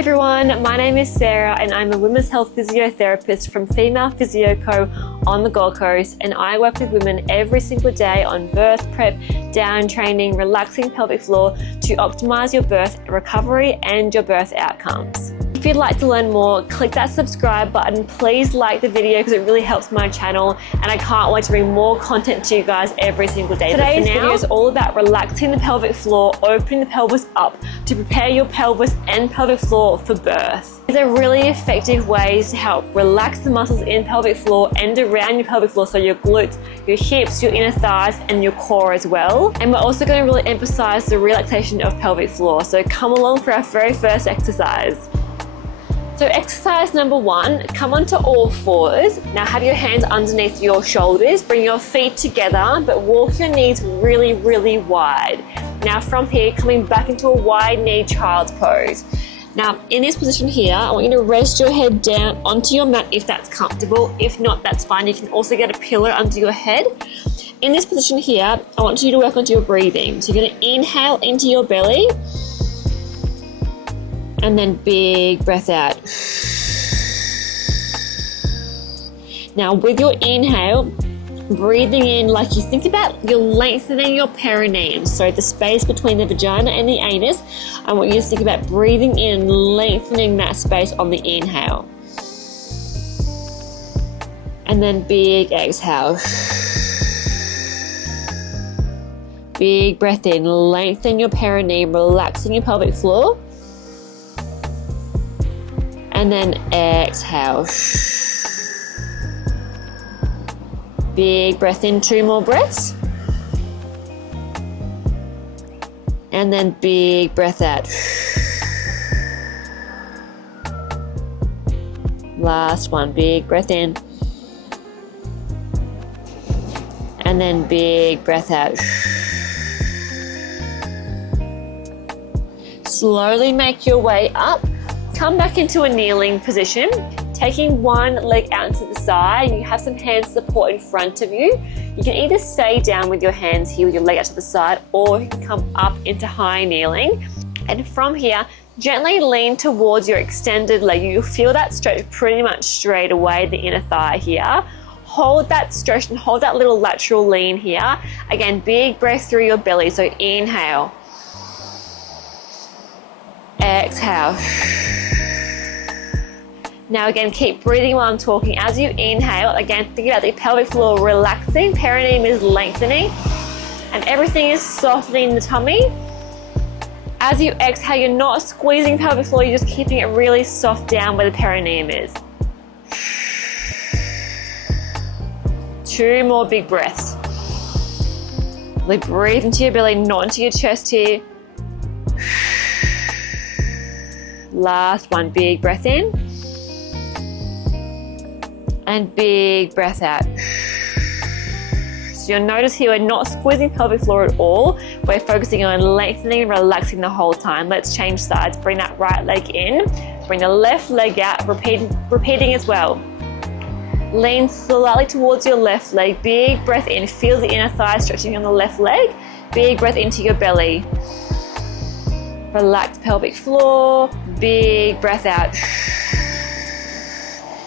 everyone, my name is Sarah and I'm a women's health physiotherapist from Female Physio Co on the Gold Coast, and I work with women every single day on birth prep, down training, relaxing pelvic floor to optimize your birth recovery and your birth outcomes. If you'd like to learn more, click that subscribe button. Please like the video because it really helps my channel, and I can't wait to bring more content to you guys every single day. Today's video is all about relaxing the pelvic floor, opening the pelvis up to prepare your pelvis and pelvic floor for birth. These are really effective ways to help relax the muscles in pelvic floor and around your pelvic floor, so your glutes, your hips, your inner thighs and your core as well. And we're also going to really emphasize the relaxation of pelvic floor. So come along for our very first exercise. So exercise number 1, come onto all fours. Now have your hands underneath your shoulders, bring your feet together, but walk your knees really, really wide. Now from here, coming back into a wide knee child's pose. Now in this position here, I want you to rest your head down onto your mat if that's comfortable. If not, that's fine. You can also get a pillow under your head. In this position here, I want you to work onto your breathing. So you're gonna inhale into your belly, and then big breath out. Now with your inhale, breathing in like you think about you're lengthening your perineum, so the space between the vagina and the anus. I want you to think about breathing in, lengthening that space on the inhale. And then big exhale. Big breath in, lengthen your perineum, relaxing your pelvic floor. And then exhale. Big breath in, 2 more breaths. And then big breath out. Last one, big breath in. And then big breath out. Slowly make your way up. Come back into a kneeling position, taking one leg out to the side. You have some hand support in front of you. You can either stay down with your hands here with your leg out to the side, or you can come up into high kneeling. And from here, gently lean towards your extended leg. You'll feel that stretch pretty much straight away, the inner thigh here. Hold that stretch and hold that little lateral lean here. Again, big breath through your belly. So inhale, exhale. Now again, keep breathing while I'm talking. As you inhale, again, think about the pelvic floor relaxing, perineum is lengthening, and everything is softening in the tummy. As you exhale, you're not squeezing pelvic floor, you're just keeping it really soft down where the perineum is. 2 more big breaths. Really breathe into your belly, not into your chest here. Last one, big breath in. And big breath out. So you'll notice here we're not squeezing pelvic floor at all. We're focusing on lengthening and relaxing the whole time. Let's change sides. Bring that right leg in. Bring the left leg out. Repeating as well. Lean slightly towards your left leg. Big breath in. Feel the inner thigh stretching on the left leg. Big breath into your belly. Relax pelvic floor. Big breath out.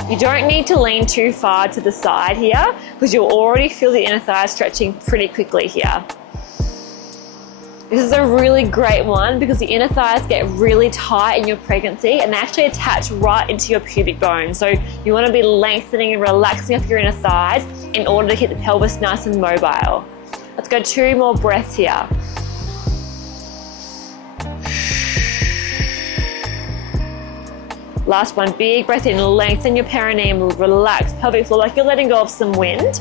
You don't need to lean too far to the side here because you'll already feel the inner thigh stretching pretty quickly here. This is a really great one because the inner thighs get really tight in your pregnancy and they actually attach right into your pubic bone. So you want to be lengthening and relaxing up your inner thighs in order to keep the pelvis nice and mobile. Let's go 2 more breaths here. Last one, big breath in, lengthen your perineum, relax pelvic floor like you're letting go of some wind.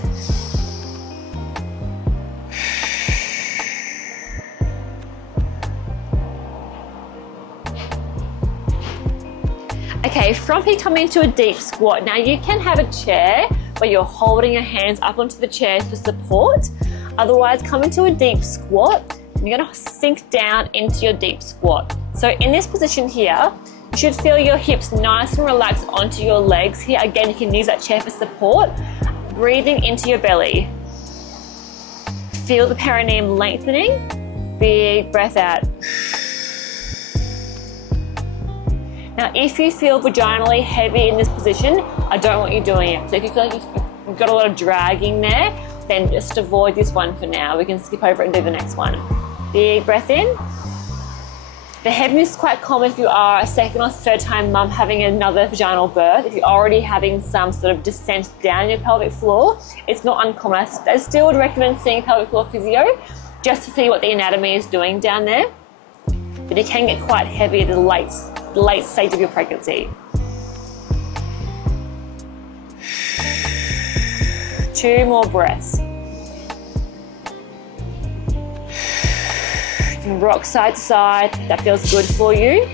Okay, from here come into a deep squat. Now you can have a chair where you're holding your hands up onto the chair for support. Otherwise, come into a deep squat and you're gonna sink down into your deep squat. So in this position here, you should feel your hips nice and relaxed onto your legs here. Again, you can use that chair for support. Breathing into your belly. Feel the perineum lengthening. Big breath out. Now, if you feel vaginally heavy in this position, I don't want you doing it. So if you feel like you've got a lot of dragging there, then just avoid this one for now. We can skip over it and do the next one. Big breath in. The heaviness is quite common if you are a second or third time mum having another vaginal birth. If you're already having some sort of descent down your pelvic floor, it's not uncommon. I still would recommend seeing pelvic floor physio just to see what the anatomy is doing down there. But it can get quite heavy at the late stage of your pregnancy. 2 more breaths. You can rock side to side. That feels good for you.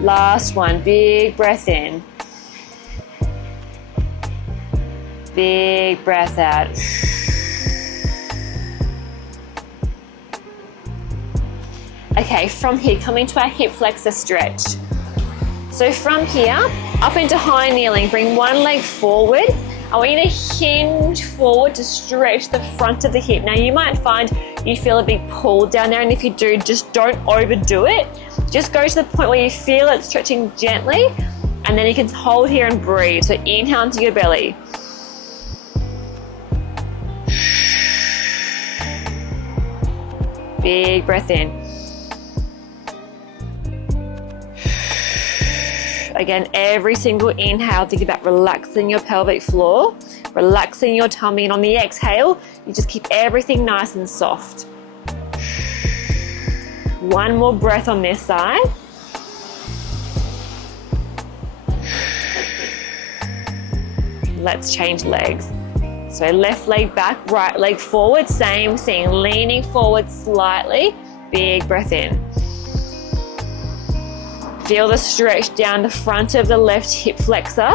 Last one. Big breath in. Big breath out. Okay, from here, coming to our hip flexor stretch. So from here, up into high kneeling, bring one leg forward. I want you to hinge forward to stretch the front of the hip. Now you might find you feel a big pull down there, and if you do, just don't overdo it. Just go to the point where you feel it stretching gently, and then you can hold here and breathe. So inhale into your belly. Big breath in. Again, every single inhale, think about relaxing your pelvic floor, relaxing your tummy, and on the exhale, you just keep everything nice and soft. One more breath on this side. Let's change legs. So left leg back, right leg forward, same thing, leaning forward slightly, big breath in. Feel the stretch down the front of the left hip flexor.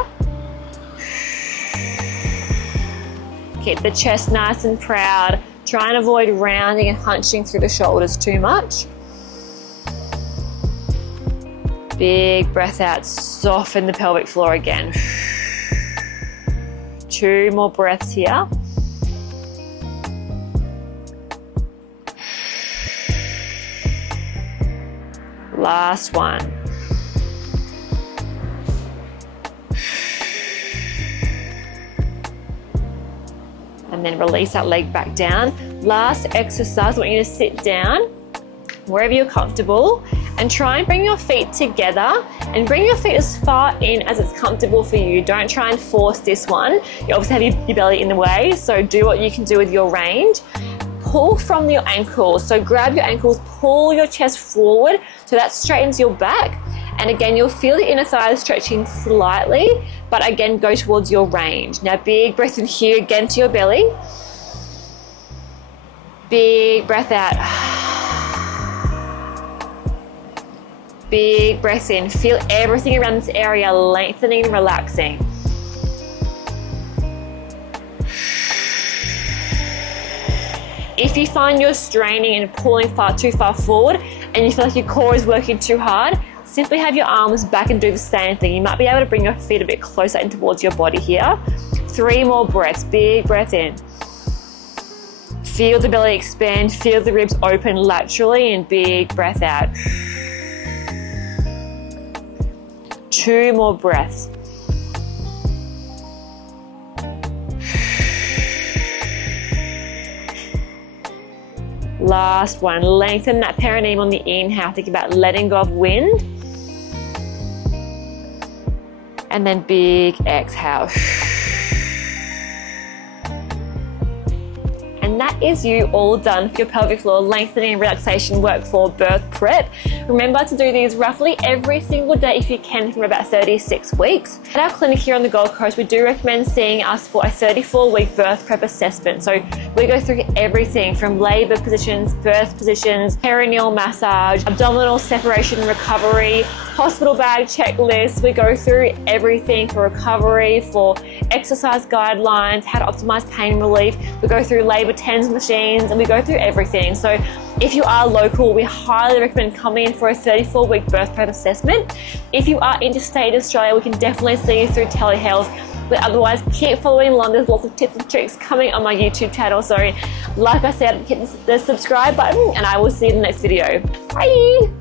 Keep the chest nice and proud. Try and avoid rounding and hunching through the shoulders too much. Big breath out, soften the pelvic floor again. 2 more breaths here. Last one. And then release that leg back down. Last exercise, I want you to sit down wherever you're comfortable and try and bring your feet together and bring your feet as far in as it's comfortable for you. Don't try and force this one. You obviously have your belly in the way, so do what you can do with your range. Pull from your ankles. So grab your ankles, pull your chest forward so that straightens your back. And again, you'll feel the inner thighs stretching slightly, but again, go towards your range. Now, big breath in here again to your belly. Big breath out. Big breath in. Feel everything around this area lengthening and relaxing. If you find you're straining and pulling too far forward and you feel like your core is working too hard, simply have your arms back and do the same thing. You might be able to bring your feet a bit closer in towards your body here. 3 more breaths. Big breath in. Feel the belly expand, feel the ribs open laterally, and big breath out. 2 more breaths. Last one. Lengthen that perineum on the inhale. Think about letting go of wind. And then big exhale. And that is you all done for your pelvic floor lengthening and relaxation work for birth prep. Remember to do these roughly every single day if you can for about 36 weeks. At our clinic here on the Gold Coast, we do recommend seeing us for a 34-week birth prep assessment. So we go through everything from labour positions, birth positions, perineal massage, abdominal separation and recovery, hospital bag checklist. We go through everything for recovery, for exercise guidelines, how to optimize pain relief. We go through labour TENS machines, and we go through everything. So if you are local, we highly recommend coming in for a 34-week birth prep assessment. If you are interstate Australia, we can definitely see you through Telehealth. But otherwise, keep following along. There's lots of tips and tricks coming on my YouTube channel. So like I said, hit the subscribe button, and I will see you in the next video. Bye!